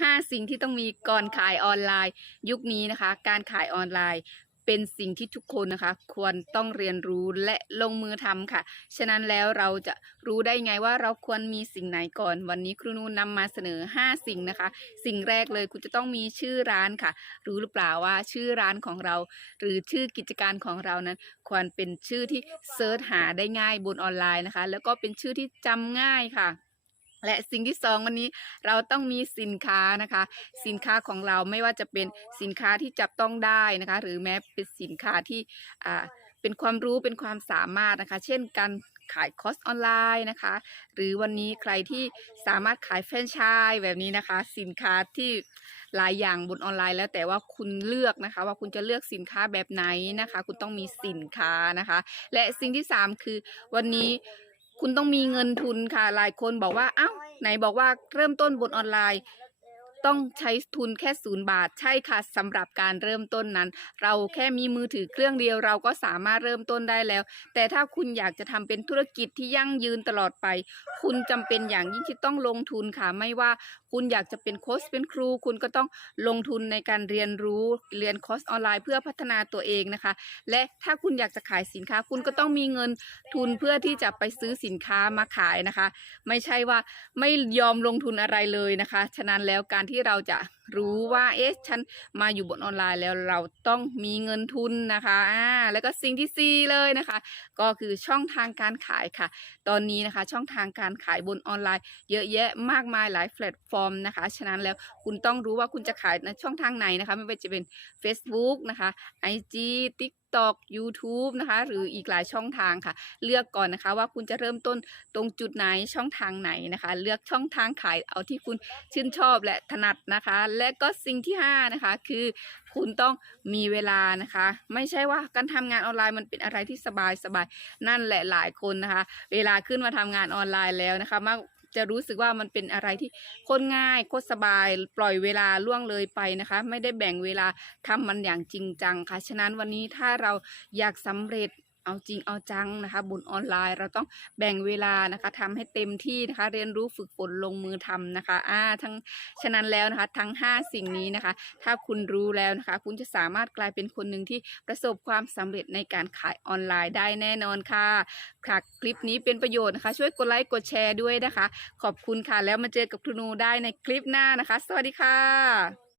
5 สิ่งที่ต้องมีก่อนขายออนไลน์ ยุคนี้นะคะ การขายออนไลน์เป็นสิ่งที่ทุกคนนะคะ ควรต้องเรียนรู้และลงมือทำค่ะ ฉะนั้นแล้วเราจะรู้ได้ไงว่าเราควรมีสิ่งไหนก่อน วันนี้ครูนูนนำมาเสนอ 5 สิ่งนะคะ สิ่งแรกเลยคุณจะต้องมีชื่อร้านค่ะ รู้หรือเปล่าว่าชื่อร้านของเรา หรือชื่อกิจการของเรานั้น ควรเป็นชื่อที่เซิร์ชหาได้ง่ายบนออนไลน์นะคะ แล้วก็เป็นชื่อที่จำง่ายค่ะ และสิ่งที่สองวันนี้เราต้องมีสินค้านะคะ สินค้าของเราไม่ว่าจะเป็นสินค้าที่จับต้องได้นะคะ หรือแม้เป็นสินค้าที่อ่าเป็นความรู้เป็นความสามารถนะคะ เช่นการขายคอร์สออนไลน์นะคะ หรือวันนี้ใครที่สามารถขายแฟรนไชส์แบบนี้นะคะ สินค้าที่หลายอย่างบนออนไลน์ แล้วแต่ว่าคุณเลือกนะคะ ว่าคุณจะเลือกสินค้าแบบไหนนะคะ คุณต้องมีสินค้านะคะ และสิ่งที่สามคือวันนี้ คุณต้องมีเงินทุนค่ะ หลายคนบอกว่า เอ้า ไหนบอกว่าเริ่มต้นบนออนไลน์ ต้องใช้ทุนแค่ศูนย์บาท ใช่ค่ะสำหรับการเริ่มต้นนั้น เราแค่มีมือถือเครื่องเดียวเราก็สามารถเริ่มต้นได้แล้ว แต่ถ้าคุณอยากจะทำเป็นธุรกิจที่ยั่งยืนตลอดไป คุณจำเป็นอย่างยิ่งที่ต้องลงทุนค่ะไม่ว่าคุณอยากจะเป็นโค้ชเป็นครู คุณก็ต้องลงทุนในการเรียนรู้เรียนคอร์สออนไลน์เพื่อพัฒนาตัวเองนะคะ และถ้าคุณอยากจะขายสินค้า คุณก็ต้องมีเงินทุนเพื่อที่จะไปซื้อสินค้ามาขายนะคะ ไม่ใช่ว่าไม่ยอมลงทุนอะไรเลยนะคะ ฉะนั้นแล้วการที่เราจะ รู้ว่าเอ๊ะฉันมาอยู่บนออนไลน์แล้วเราต้องมีเงินทุนนะคะอ่าแล้วก็สิ่งที่สี่เลยนะคะ ก็คือช่องทางการขายค่ะ ตอนนี้นะคะช่องทางการขายบนออนไลน์ เยอะแยะมากมายหลายแพลตฟอร์มนะคะฉะนั้นแล้วคุณต้องรู้ว่าคุณจะขายในช่องทางไหนนะคะ ไม่ว่าจะเป็น Facebook นะคะ IG TikTok YouTube นะคะ หรืออีกหลายช่องทางค่ะ เลือกก่อนนะคะว่าคุณจะเริ่มต้นตรงจุดไหนช่องทางไหนนะคะ เลือกช่องทางขายเอาที่คุณชื่นชอบและถนัดนะคะและก็สิ่งที่ห้านะคะคือคุณต้องมีเวลานะคะ ไม่ใช่ว่าการทำงานออนไลน์มันเป็นอะไรที่สบายสบายนั่นแหละหลายคนนะคะ เวลาขึ้นมาทำงานออนไลน์แล้วนะคะมักจะรู้สึกว่ามันเป็นอะไรที่โคตรง่ายโคตรสบาย ปล่อยเวลาล่วงเลยไปนะคะ ไม่ได้แบ่งเวลาทำมันอย่างจริงจังค่ะฉะนั้นวันนี้ถ้าเราอยากสำเร็จ เอาจริงเอาจังนะคะบนออนไลน์เราต้องแบ่งเวลานะคะทำให้เต็มที่นะคะ เรียนรู้ฝึกฝนลงมือทำนะคะอ่าทั้งฉะนั้นแล้วนะคะ ทั้ง 5 สิ่งนี้นะคะ ถ้าคุณรู้แล้วนะคะ คุณจะสามารถกลายเป็นคนหนึ่งที่ประสบความสำเร็จในการขายออนไลน์ได้แน่นอนค่ะค่ะคลิปนี้เป็นประโยชน์นะคะ ช่วยกดไลค์กดแชร์ด้วยนะคะ ขอบคุณค่ะแล้วมาเจอกับครูนูได้ในคลิปหน้านะคะ สวัสดีค่ะ